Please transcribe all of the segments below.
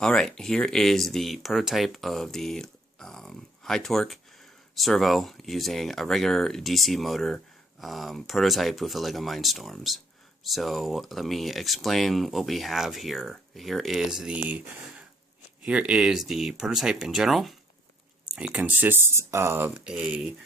Alright, here is the prototype of the high torque servo using a regular DC motor, prototyped with a Lego Mindstorms. So let me explain what we have here. Here is the prototype in general. It consists of a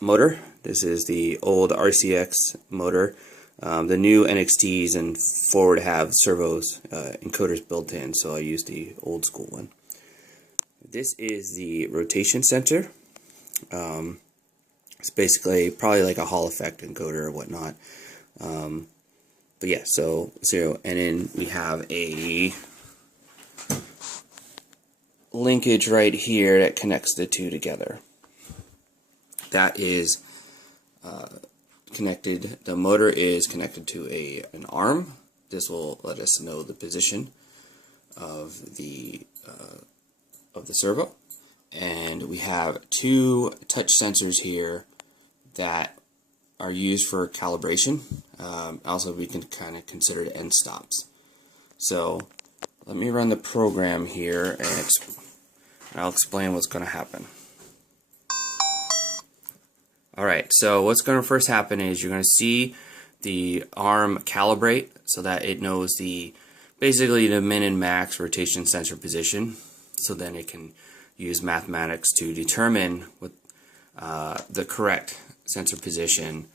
motor. This is the old RCX motor. The new NXTs and forward have servos, encoders built in, so I use the old school one. This is the rotation sensor. It's basically probably like a Hall effect encoder or whatnot. But yeah, so and then we have a linkage right here that connects the two together. That is connected. The motor is connected to an arm. This will let us know the position of the servo. And we have two touch sensors here that are used for calibration. Also, we can kind of consider it end stops. So let me run the program here, and I'll explain what's going to happen. Alright, so what's going to first happen is you're going to see the arm calibrate so that it knows basically the min and max rotation sensor position, so then it can use mathematics to determine what the correct sensor position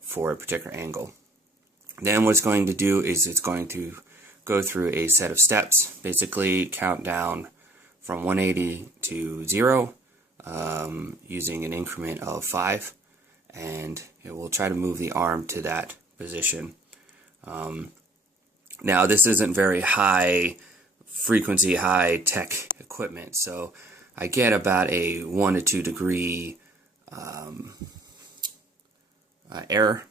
for a particular angle. Then what it's going to do is it's going to go through a set of steps, basically count down from 180 to 0, using an increment of 5, and it will try to move the arm to that position. Now this isn't very high frequency, high tech equipment, so I get about a 1 to 2 degree error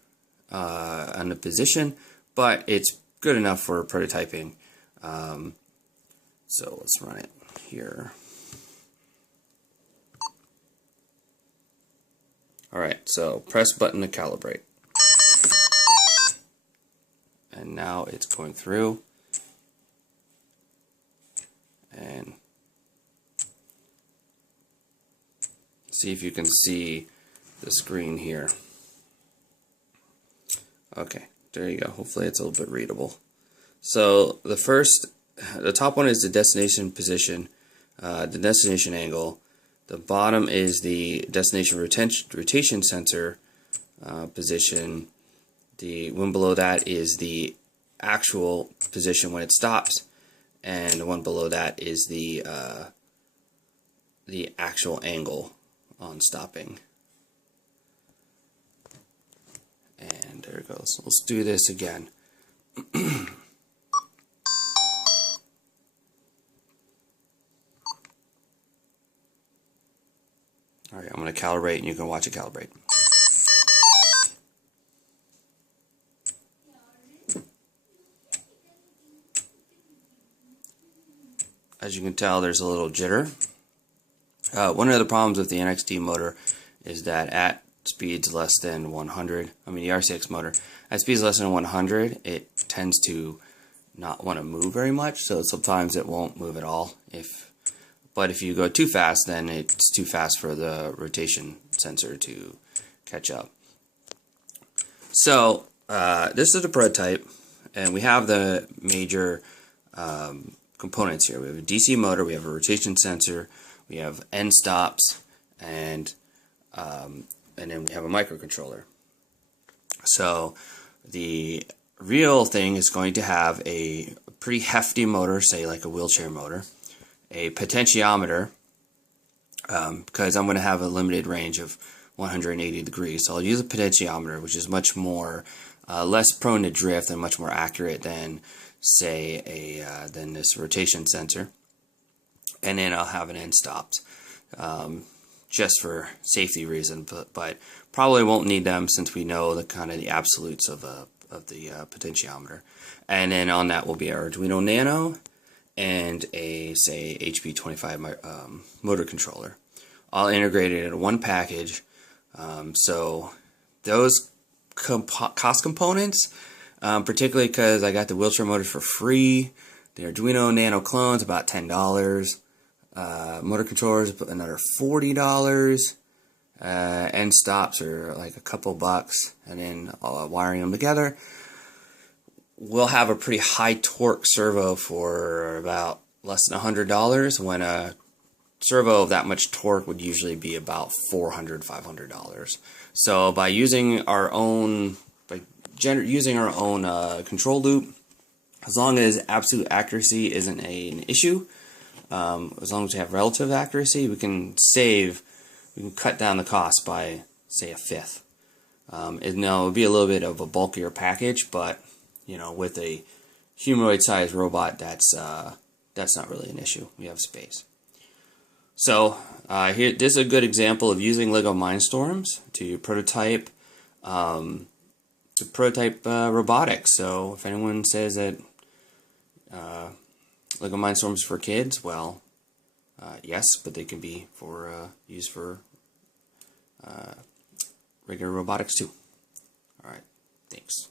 on the position, but it's good enough for prototyping. So let's run it here. Alright, so press button to calibrate. And now it's going through. And see if you can see the screen here. Okay, there you go. Hopefully it's a little bit readable. So the top one is the destination position, the destination angle. The bottom is the destination rotation sensor position. The one below that is the actual position when it stops, and the one below that is the actual angle on stopping. And there it goes. Let's do this again. Alright, I'm going to calibrate, and you can watch it calibrate. As you can tell, there's a little jitter. One of the problems with the NXT motor is that at speeds less than 100, the RCX motor, at speeds less than 100, it tends to not want to move very much, so sometimes it won't move at all. But if you go too fast, then it's too fast for the rotation sensor to catch up. So this is the prototype, and we have the major components here. We have a DC motor, we have a rotation sensor, we have end stops, and then we have a microcontroller. So the real thing is going to have a pretty hefty motor, say like a wheelchair motor, a potentiometer, because I'm going to have a limited range of 180 degrees, so I'll use a potentiometer, which is much more less prone to drift and much more accurate than, say, than this rotation sensor. And then I'll have an end stops, just for safety reasons, but probably won't need them since we know the kind of the absolutes of the potentiometer. And then on that will be our Arduino Nano and a, say, HP25 motor controller, all integrated in one package. So those cost components, particularly because I got the wheelchair motors for free, The Arduino Nano clone's about $10. Motor controllers another $40. End stops are like a couple bucks, and then wiring them together, we'll have a pretty high torque servo for about less than $100, when a servo of that much torque would usually be about $400, $500. So by using our own control loop, as long as absolute accuracy isn't an issue, as long as we have relative accuracy, we can cut down the cost by, say, a fifth. It would be a little bit of a bulkier package, but with a humanoid-sized robot, that's not really an issue. We have space. So here, this is a good example of using Lego Mindstorms to prototype robotics. So if anyone says that Lego Mindstorms is for kids, well, yes, but they can be used for regular robotics too. All right, thanks.